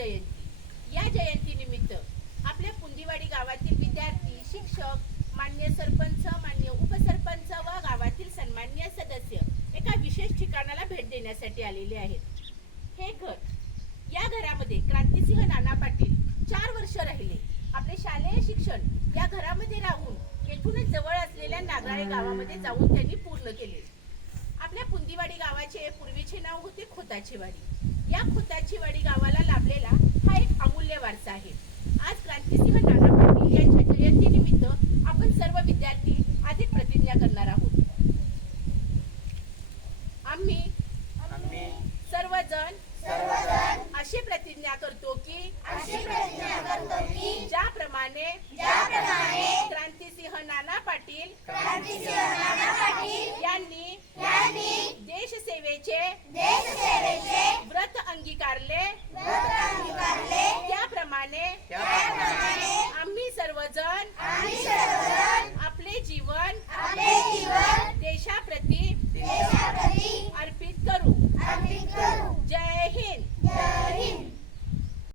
जयंती. या जयंतीनिमित्त आपल्या पुंदीवाडी गावातील विद्यार्थी शिक्षक मान्य सरपंच मान्य उपसरपंच व गावातील सन्मान्य सदस्य एका विशेष ठिकाणाला भेट देण्यासाठी आलेले आहेत. हे घर या घरामध्ये क्रांतिसिंह नाना पाटील चार वर्ष राहिले. आपले शालेय शिक्षण या घरामध्ये राहून येथूनच जवळ असलेल्या नागाळे गावामध्ये जाऊन त्यांनी पूर्ण केले. गावाचे नाव होते खोताची वाडी या खोताची वाडी गावाला लाभलेला हा एक अमूल्य वारसा आहे. आज क्रांतिसिंह नाना पाटील यांच्या जयंतीनिमित्त आपण सर्व विद्यार्थी एक प्रतिज्ञा करणार आहोत. आम्ही सर्वजण अशी प्रतिज्ञा करतो की अशी प्रतिज्ञा करतो की ज्याप्रमाणे ज्याप्रमाणे क्रांतिसिंह नाना पाटील सेवेचे देश सेवेचे व्रत अंगीकारले. व्रत अंगीकारले. त्याप्रमाणे त्याप्रमाणे आम्ही सर्वजण आम्ही